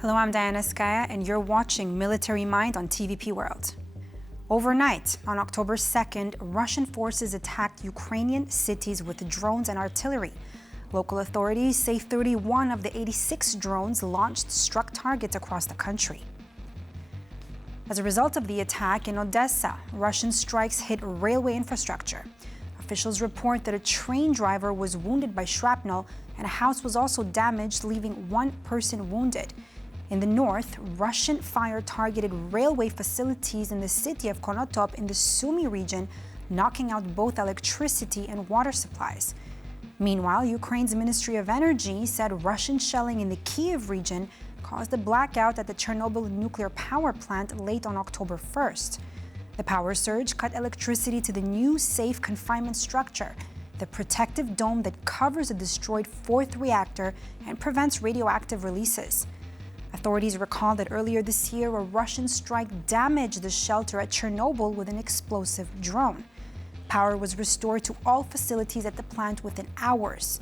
Hello, I'm Diana Skaya, and you're watching Military Mind on TVP World. Overnight, on October 2nd, Russian forces attacked Ukrainian cities with drones and artillery. Local authorities say 31 of the 86 drones launched struck targets across the country. As a result of the attack in Odesa, Russian strikes hit railway infrastructure. Officials report that a train driver was wounded by shrapnel, and a house was also damaged, leaving one person wounded. In the north, Russian fire targeted railway facilities in the city of Konotop in the Sumy region, knocking out both electricity and water supplies. Meanwhile, Ukraine's Ministry of Energy said Russian shelling in the Kyiv region caused a blackout at the Chernobyl nuclear power plant late on October 1st. The power surge cut electricity to the new safe confinement structure, the protective dome that covers a destroyed fourth reactor and prevents radioactive releases. Authorities recall that earlier this year, a Russian strike damaged the shelter at Chernobyl with an explosive drone. Power was restored to all facilities at the plant within hours.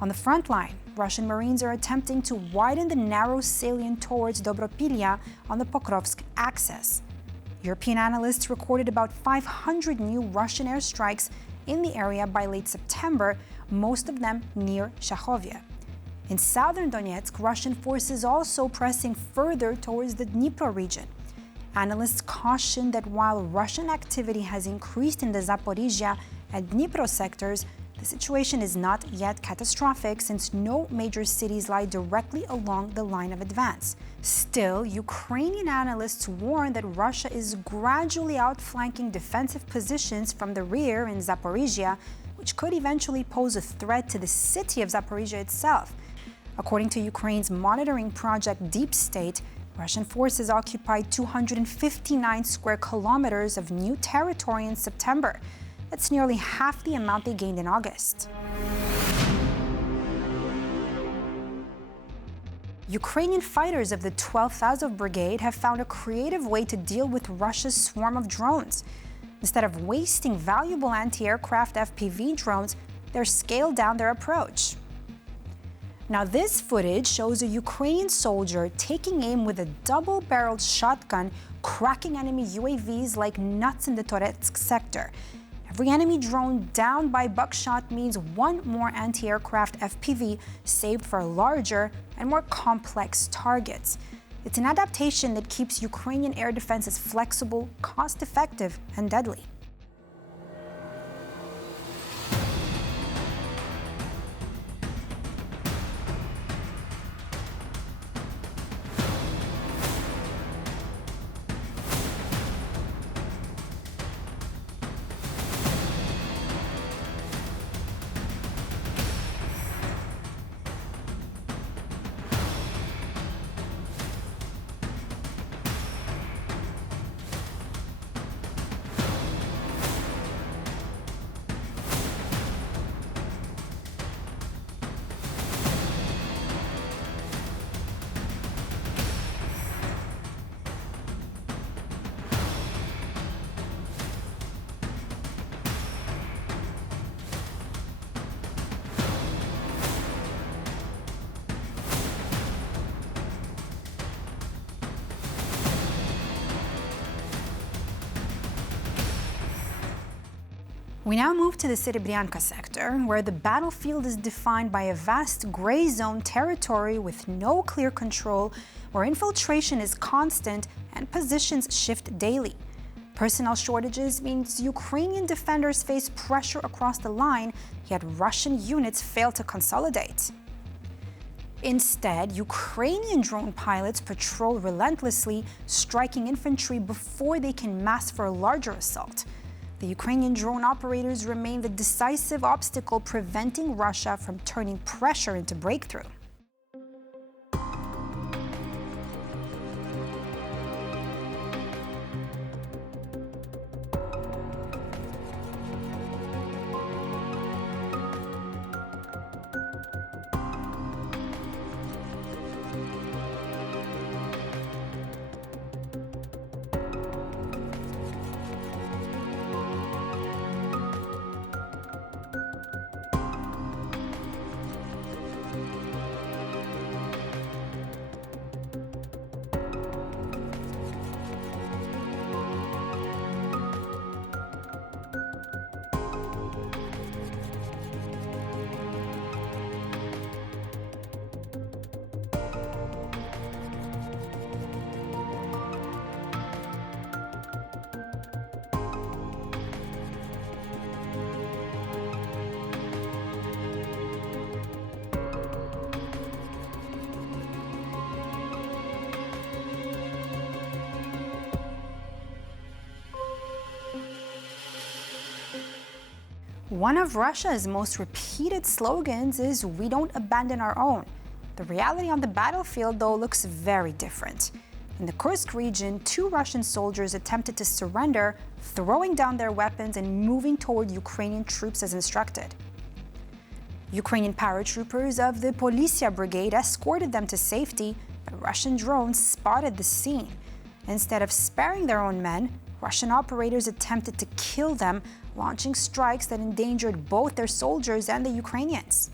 On the front line, Russian Marines are attempting to widen the narrow salient towards Dobropilya on the Pokrovsk axis. European analysts recorded about 500 new Russian airstrikes in the area by late September, most of them near Shakhovye. In southern Donetsk, Russian forces also pressing further towards the Dnipro region. Analysts caution that while Russian activity has increased in the Zaporizhia and Dnipro sectors, the situation is not yet catastrophic since no major cities lie directly along the line of advance. Still, Ukrainian analysts warn that Russia is gradually outflanking defensive positions from the rear in Zaporizhia, which could eventually pose a threat to the city of Zaporizhia itself. According to Ukraine's monitoring project Deep State, Russian forces occupied 259 square kilometers of new territory in September. That's nearly half the amount they gained in August. Ukrainian fighters of the 12th Azov Brigade have found a creative way to deal with Russia's swarm of drones. Instead of wasting valuable anti-aircraft FPV drones, they're scaled down their approach. Now, this footage shows a Ukrainian soldier taking aim with a double-barreled shotgun, cracking enemy UAVs like nuts in the Toretsk sector. Every enemy drone downed by buckshot means one more anti-aircraft FPV saved for larger and more complex targets. It's an adaptation that keeps Ukrainian air defenses flexible, cost-effective, and deadly. We now move to the Serebrianka sector, where the battlefield is defined by a vast gray zone territory with no clear control, where infiltration is constant and positions shift daily. Personnel shortages means Ukrainian defenders face pressure across the line, yet Russian units fail to consolidate. Instead, Ukrainian drone pilots patrol relentlessly, striking infantry before they can mass for a larger assault. The Ukrainian drone operators remain the decisive obstacle preventing Russia from turning pressure into breakthrough. One of Russia's most repeated slogans is "We don't abandon our own." The reality on the battlefield, though, looks very different. In the Kursk region, 2 Russian soldiers attempted to surrender, throwing down their weapons and moving toward Ukrainian troops as instructed. Ukrainian paratroopers of the Polisia brigade escorted them to safety, but Russian drones spotted the scene. Instead of sparing their own men, Russian operators attempted to kill them, launching strikes that endangered both their soldiers and the Ukrainians.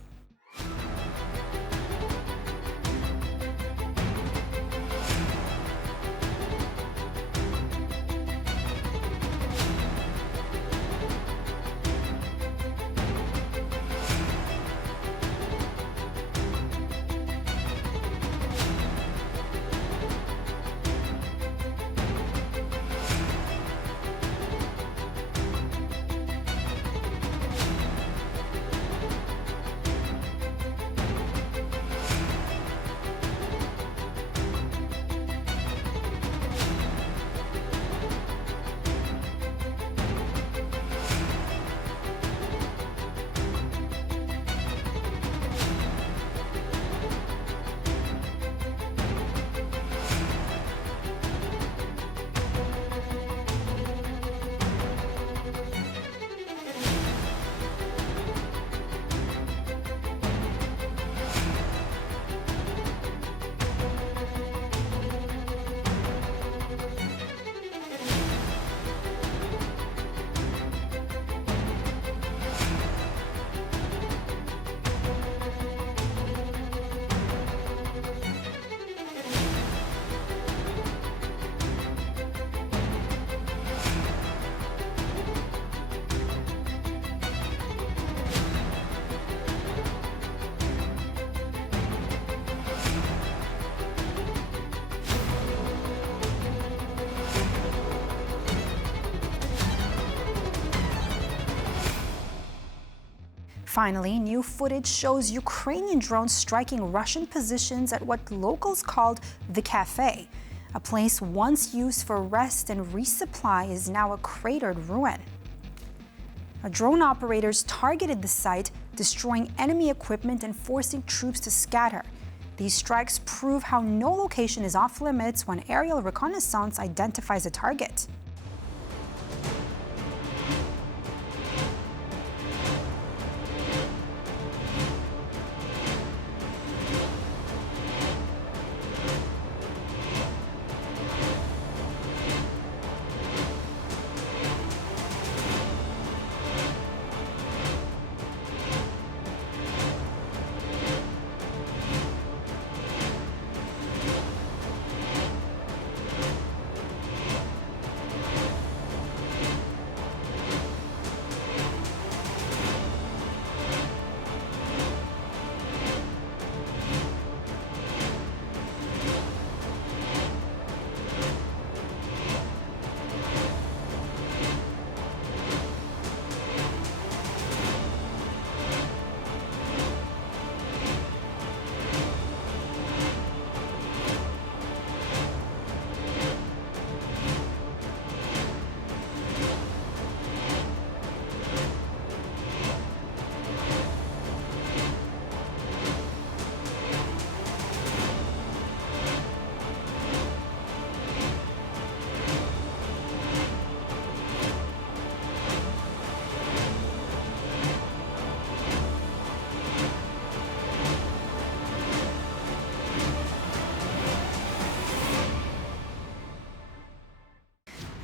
Finally, new footage shows Ukrainian drones striking Russian positions at what locals called the cafe. A place once used for rest and resupply is now a cratered ruin. Drone operators targeted the site, destroying enemy equipment and forcing troops to scatter. These strikes prove how no location is off limits when aerial reconnaissance identifies a target.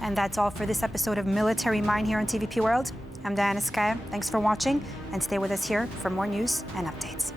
And that's all for this episode of Military Mind here on TVP World. I'm Diana Skaya. Thanks for watching, and stay with us here for more news and updates.